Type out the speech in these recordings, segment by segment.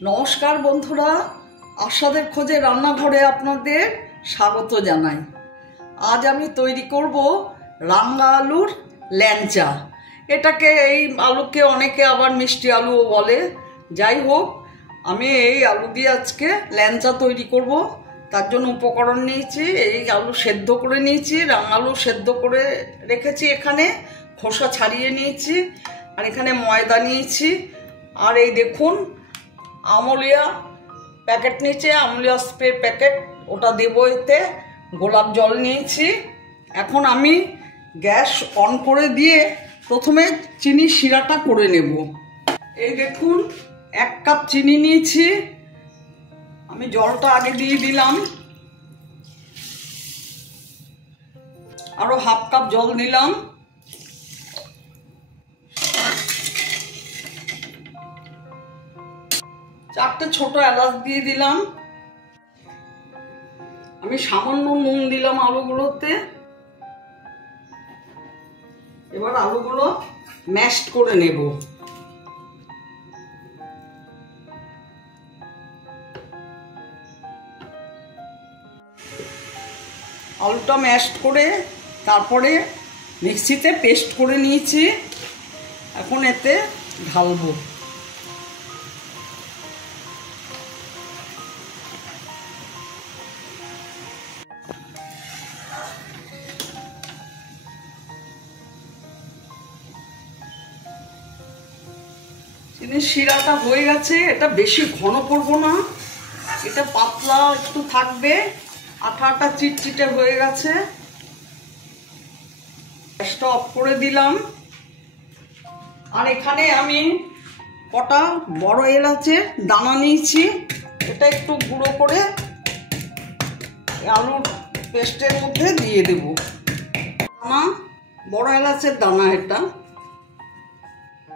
নমস্কার বন্ধুরা, আশাদের খোঁজে রান্নাঘরে আপনাদের স্বাগত জানাই। আজ আমি তৈরি করব রাঙা আলুর ল্যাংচা। এটাকে এই আলুকে অনেকে আবার মিষ্টি আলুও বলে। যাই হোক, আমি এই আলু দিয়ে আজকে ল্যাংচা তৈরি করব। তার জন্য উপকরণ নিয়েছি, এই আলু সেদ্ধ করে নিয়েছি, রাঙা আলু সেদ্ধ করে রেখেছি, এখানে খোসা ছাড়িয়ে নিয়েছি, আর এখানে ময়দা নিয়েছি, আর এই দেখুন আমুলিয়া প্যাকেট নিচে, আমুলিয়া স্প্রে প্যাকেট, ওটা দেবো এতে। গোলাপ জল নিয়েছি। এখন আমি গ্যাস অন করে দিয়ে প্রথমে চিনি শিরাটা করে নেব। এই দেখুন 1 কাপ চিনি নিয়েছি, আমি জলটা আগে দিয়ে দিলাম, আরো ½ কাপ জল দিলাম। চারটে ছোট এলাচ দিয়ে দিলাম। আমি সামান্য নুন দিলাম আলুগুলোতে। এবার আলুগুলো ম্যাশ করে নেব। আলুটা ম্যাশ করে তারপরে মিক্সিতে পেস্ট করে নিয়েছি। এখন এতে ঢালবো। চিনির শিরাটা হয়ে গেছে। এটা বেশি ঘন করব না, এটা পাতলা একটু থাকবে, আঠা আঠা চিটচিটে হয়ে গেছে। গ্যাসটা অফ করে দিলাম। আর এখানে আমি কটা বড় এলাচের দানা নিয়েছি, এটা একটু গুঁড়ো করে আলুর পেস্টের মধ্যে দিয়ে দেব। দানা, বড় এলাচের দানা, এটা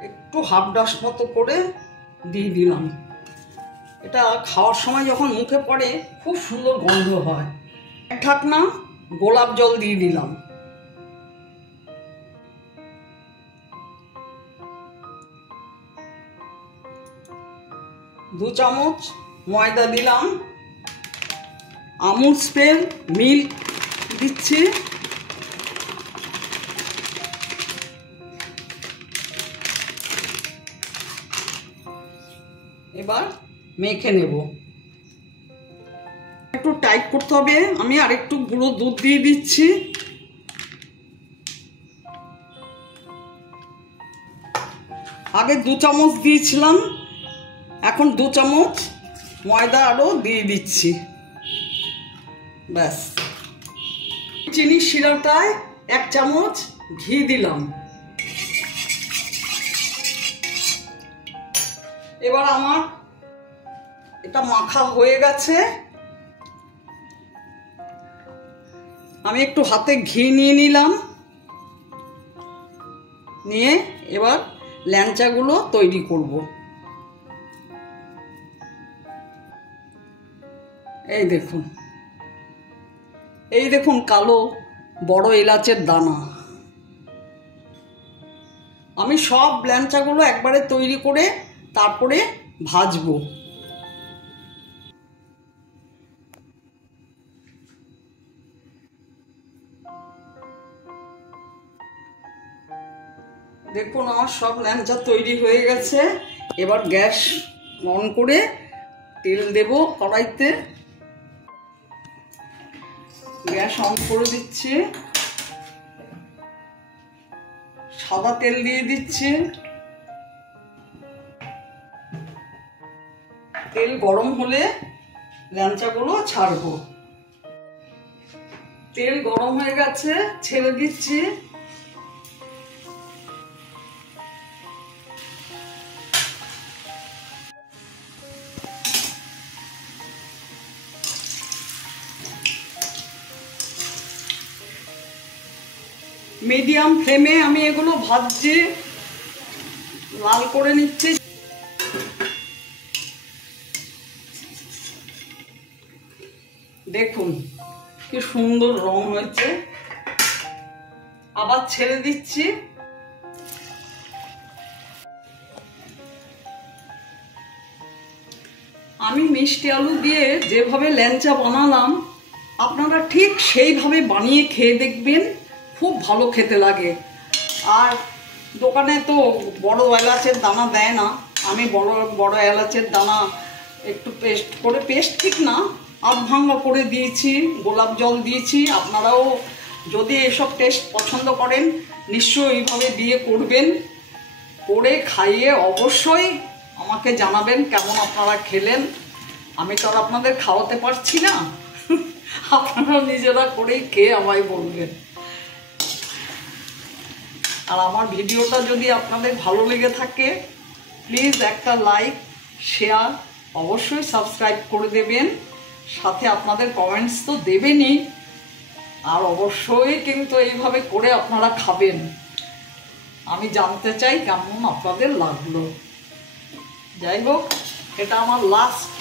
একটু হাফ ডাস্ট মতো করে দিয়ে দিলাম। এটা খাওয়ার সময় যখন মুখে পড়ে খুব সুন্দর গন্ধ হয়। এক ঢাকনা গোলাপ জল দিয়ে দিলাম। দু চামচ ময়দা দিলাম। আমুল স্প্রে মিল্ক দিচ্ছি। এবার মেখে নেব। একটু টাইট করতে হবে। আমি আরেকটু গুঁড়ো দুধ দিয়ে দিচ্ছি। আগে 2 চামচ দিয়েছিলাম, এখন 2 চামচ ময়দা আরো দিয়ে দিচ্ছি। ব্যাস। চিনি শিরাটায় 1 চামচ ঘি দিলাম। এবার আমার এটা মাখা হয়ে গেছে। আমি একটু হাতে ঘি নিয়ে নিলাম, নিয়ে এবার ল্যাংচাগুলো তৈরি করব। এই দেখুন কালো বড় এলাচের দানা। আমি সব ল্যাংচাগুলো একবারে তৈরি করে তারপরে ভাজবো। দেখুন আমার সব ল্যাংচা তৈরি হয়ে গেছে। এবার গ্যাস অন করে তেল দেব কড়াইতে। গ্যাস অন করে দিচ্ছি, সাদা তেল দিয়ে দিচ্ছি। তেল গরম হলে ল্যাংচাগুলো ছাড়বো। তেল গরম হয়ে গেছে, ছেড়ে দিচ্ছি। মিডিয়াম ফ্লেমে আমি এগুলো ভাজছি, লাল করে নিচ্ছি। দেখুন কি সুন্দর রং হয়েছে। আবার ছেড়ে দিচ্ছি। আমি মিষ্টি আলু দিয়ে যেভাবে ল্যাংচা বানালাম আপনারা ঠিক সেইভাবে বানিয়ে খেয়ে দেখবেন, খুব ভালো খেতে লাগে। আর দোকানে তো বড় এলাচের দানা দেয় না, আমি বড় এলাচের দানা একটু পেস্ট করে, পেস্ট ঠিক না, আধ ভাঙা করে দিয়েছি, গোলাপ জল দিয়েছি। আপনারাও যদি এসব টেস্ট পছন্দ করেন নিশ্চয়ই এইভাবে দিয়ে করবেন, করে খাইয়ে অবশ্যই আমাকে জানাবেন কেমন আপনারা খেলেন। আমি তো আর আপনাদের খাওয়াতে পারছি না, আপনারা নিজেরা করেই খেয়ে আমায় বলবেন। আর আমার ভিডিওটা যদি আপনাদের ভালো লেগে থাকে প্লিজ একটা লাইক, শেয়ার, অবশ্যই সাবস্ক্রাইব করে দেবেন। সাথে আপনাদের কমেন্টস তো দেবেনই, আর অবশ্যই কিন্তু এইভাবে করে আপনারা খাবেন। আমি জানতে চাই কেমন আপনাদের লাগলো। যাই হোক, এটা আমার লাস্ট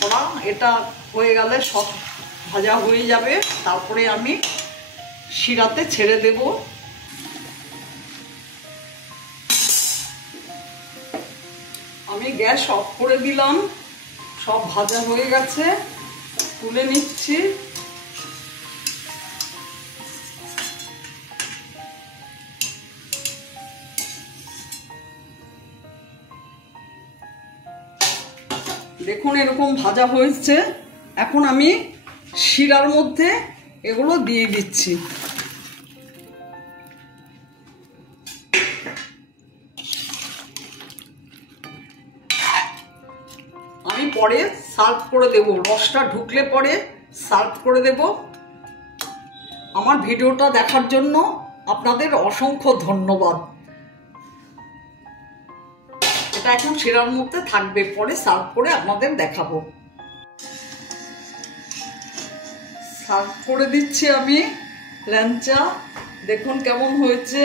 করা, এটা হয়ে গেলে সব ভাজা হয়ে যাবে, তারপরে আমি শিরাতে ছেড়ে দেব। আমি গ্যাস অফ করে দিলাম, সব ভাজা হয়ে গেছে, তুলে নিচ্ছি। দেখুন এরকম ভাজা হয়েছে। এখন আমি শিরার মধ্যে এগুলো দিয়ে দিচ্ছি। আমি পরে সার্ভ করে দেব, রসটা ঢুকলে পরে সার্ভ করে দেব। আমার ভিডিওটা দেখার জন্য আপনাদের অসংখ্য ধন্যবাদ। এটা এখন শিরার মধ্যে থাকবে, পরে সার্ভ করে আপনাদের দেখাবো। সার্ভ করে দিচ্ছি আমি ল্যাংচা, দেখুন কেমন হয়েছে।